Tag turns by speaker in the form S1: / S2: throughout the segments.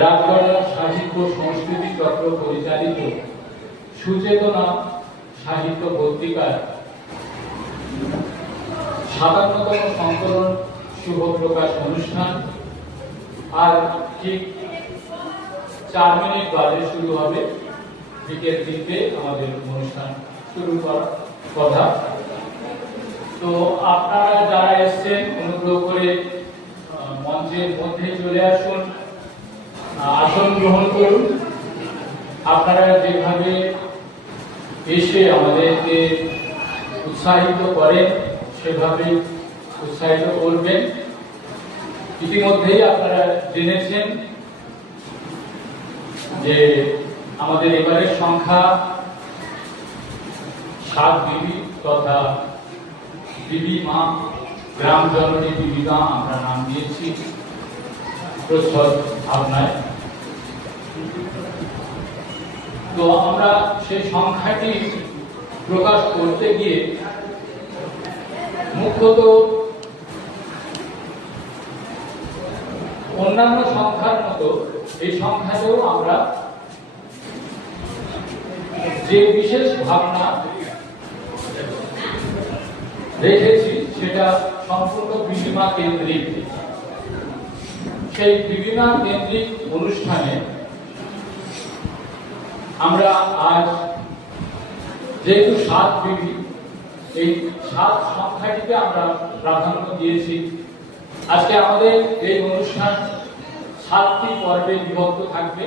S1: রাজগড়া সাহিত্য সংস্কৃতি চক্র পরিচালিত সুচেতনা সাহিত্য পত্রিকার সাতান্নতম সংকলন শুভ অনুষ্ঠান। আর ঠিক চার মিনিট বাদে শুরু হবে। বিকেল তিনটে আমাদের অনুষ্ঠান শুরু করার কথা। তো আপনারা যারা এসছেন, অনুগ্রহ করে মঞ্চের মধ্যে চলে আসুন। আসন গ্রহণ করুন। আপনারা যেভাবে এসে আমাদেরকে উৎসাহিত করেন, সেভাবে উৎসাহিত করবেন। ইতিমধ্যেই আপনারা জেনেছেন যে আমাদের এবারের সংখ্যা সাত বিবি তথা বিবি মা, গ্রাম জননী বিবি মা আমরা নাম দিয়েছি। প্রচ্ছদ ভাবনায় তো আমরা সেই সংখ্যাটি প্রকাশ করতে গিয়ে মুখ্যত অন্যান্য সংখ্যার মতো এই সংখ্যাতেও আমরা যে বিশেষ ভাবনা রেখেছি সেটা সম্পূর্ণ বিবিমা কেন্দ্রিক। সেই বিবিমা কেন্দ্রিক অনুষ্ঠানে আমরা আজ যেহেতু সাত বিবি এই সাত সংখ্যাটিকে আমরা প্রাধান্য দিয়েছি। আজকে আমাদের এই অনুষ্ঠান সাতটি পর্বে বিভক্ত থাকবে।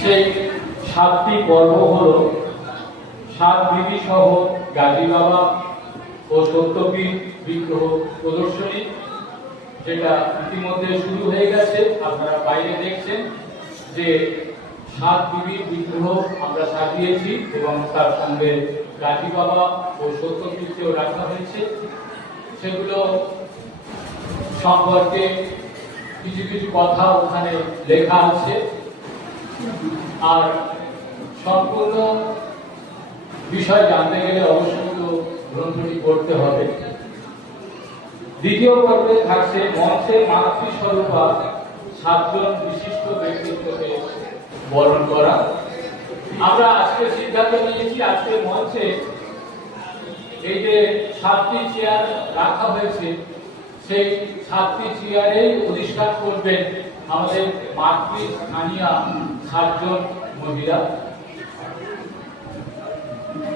S1: সেই সাতটি পর্ব হল সাত বিবি সহ গাজী বাবা ও সত্যপীর বিগ্রহ প্রদর্শনী, যেটা ইতিমধ্যে শুরু হয়ে গেছে। আপনারা বাইরে দেখছেন যে সাত বিবির বিগ্রহ আমরা সাজিয়েছি এবং তার সঙ্গে গাজী বাবা ও সত্যপীরকেও রাখা হয়েছে। সেগুলো সম্পর্কে কিছু কিছু কথা ওখানে লেখা আছে। আর সম্পূর্ণ বিষয় জানতে গেলে অবশ্যই তো গ্রন্থটি পড়তে হবে। দ্বিতীয় পর্বে থাকছে মঞ্চে মাতৃস্বরূপা সাতজন বিশিষ্ট ব্যক্তিত্বকে বরণ করা। আমরা আজকে সিদ্ধান্ত নিয়েছি, আজকে মঞ্চে এই যে সাতটি চেয়ার রাখা হয়েছে, সেই সাতটি চেয়ারেই অধিষ্ঠান করবেন আমাদের মাতৃ স্থানীয় সাতজন মহিলা।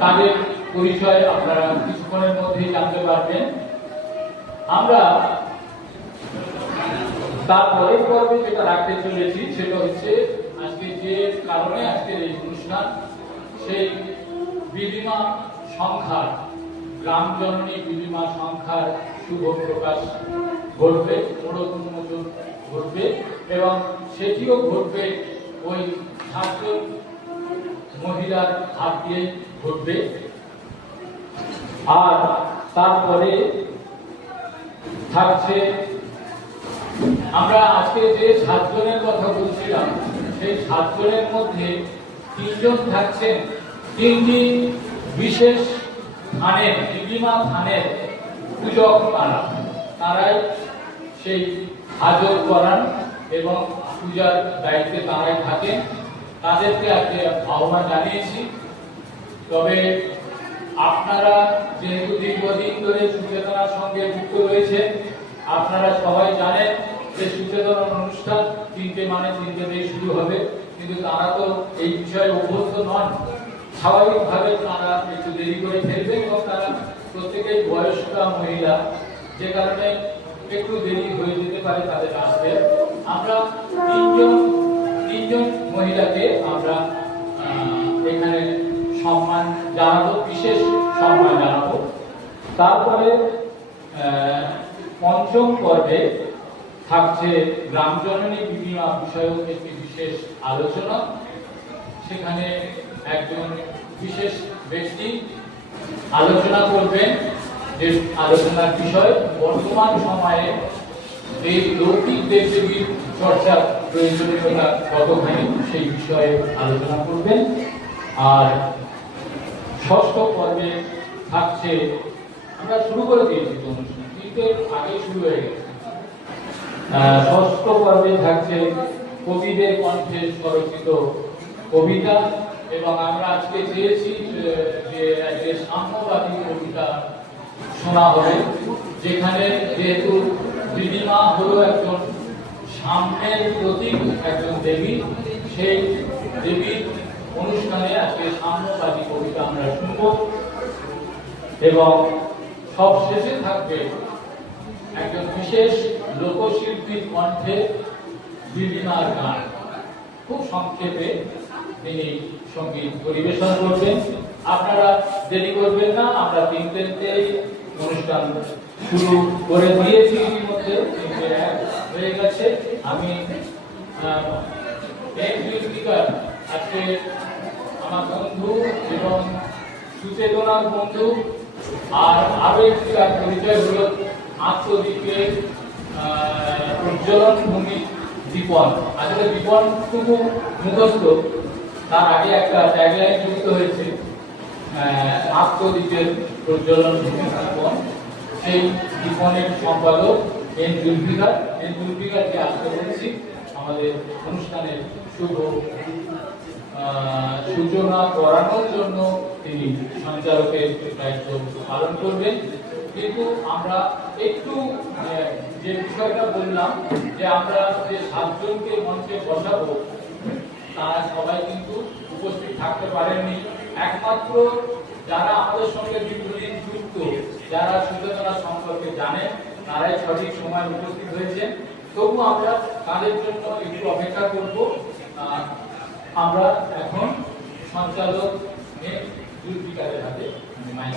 S1: তাদের পরিচয় আপনারা কিছুক্ষণের মধ্যেই জানতে পারবেন। আমরা তারপরের পর্বে যেটা রাখতে চলেছি, সেটা হচ্ছে আজকে কারণে আজকের এই অনুষ্ঠান, সেই বিলিমা সংখ্যার, গ্রাম জননী বিলিমা সংখ্যার শুভ প্রকাশ ঘটবে, মোড়ক ঘটবে এবং সেটিও ঘটবে ওই সাতজন মহিলার হাত দিয়ে ঘটবে। আর তারপরে থাকছে আমরা আজকে যে সাতজনের কথা বলছিলাম সেই সাতজনের মধ্যে তিনজন থাকছেন। তিনটি বিশেষ থানের বিবিমা থানের পূজক তারা। তারাই সেই হাজর করান এবং পূজার দায়িত্বে তারাই থাকেন। তাদেরকে আজকে আহ্বান জানিয়েছি। তবে আপনারা যেহেতু দীর্ঘদিন ধরে সুচেতনার সঙ্গে যুক্ত রয়েছেন, আপনারা সবাই জানেন যে সুচেতনার অনুষ্ঠান তিনটে মানে তিনটে দিয়ে শুরু হবে। কিন্তু তারা তো এই বিষয়ে অভ্যস্ত নন। স্বাভাবিকভাবে তারা একটু দেরি করে ফেলবে এবং তারা প্রত্যেকেই বয়স্কা মহিলা। যে কারণে একটু দেরি হয়ে যেতে পারে তাদের আসতে। আমরা তিনজন তিনজন মহিলাকে আমরা এখানে সম্মান জানাব, বিশেষ সম্মান জানাব। তারপরে পঞ্চম পর্বে থাকছে গ্রাম জননী বিভিন্ন বিষয়ক একটি বিশেষ আলোচনা। সেখানে একজন বিশেষ ব্যক্তি আলোচনা করবেন যে আলোচনার বিষয়। বর্তমান সময়ে এই লৌকিক দেবদেবীর চর্চার প্রয়োজনীয়তা কতখানি সেই বিষয়ে আলোচনা করবেন। আর ষষ্ঠ পর্বে থাকছে, আমরা শুরু করে দিয়েছি অনুষ্ঠান তিনটে আগে শুরু হয়ে গেছে। ষষ্ঠ পর্বে থাকছে কবিদের কণ্ঠে স্বরচিত কবিতা এবং আমরা আজকে চেয়েছি যে- সাম্যবাদী কবিতা শোনা হবে, যেখানে যেহেতু দিদিমা হলো একজন সাম্যের প্রতীক, একজন দেবী, সেই দেবীর অনুষ্ঠানে আজকে সাম্যবাদী কবিতা আমরা শুনব এবং সব শেষে থাকবে বিশেষ লোকশিল্পীর কণ্ঠে দিদিমার গান। খুব সংক্ষেপে তিনি সংগীত পরিবেশন করবেন। আপনারা দেরি করবেন না, আমরা তিনটেতেই অনুষ্ঠান শুরু করে দিয়েছি ইতিমধ্যে। হয়ে গেছে। আমি স্পিকার আজকে আমার বন্ধু এবং সুচেতনার বন্ধু আর আরও একটি পরিচয় হলো আত্মদ্বীপের উজ্জ্বলন ভূমি দীপন। আসলে দীপনটুকু মুখস্থ, তার আগে একটা ট্যাগলাইন যুক্ত হয়েছে আত্মদ্বীপের প্রজ্বলন ভূমি দীপন সেই দীপনের সম্পাদক এন জুলফিকার। এন জুলফিকারকে আসতে বলছি, আমাদের অনুষ্ঠানের শুভ সূচনা করানোর জন্য তিনি সঞ্চালকের দায়িত্ব পালন করবেন। কিন্তু আমরা একটু যে বিষয়টা বললাম যে আমরা যে সাতজনকে মঞ্চে বসাবো, তারা সবাই কিন্তু উপস্থিত থাকতে পারেননি। একমাত্র যারা আমাদের সঙ্গে দীর্ঘদিন যুক্ত, যারা সূচনা সম্পর্কে জানেন, তারাই সঠিক সময় উপস্থিত হয়েছে তবু আমরা তাদের জন্য একটু অপেক্ষা করব। আমরা এখন সঞ্চালক জুলফিকারের হাতে মাইক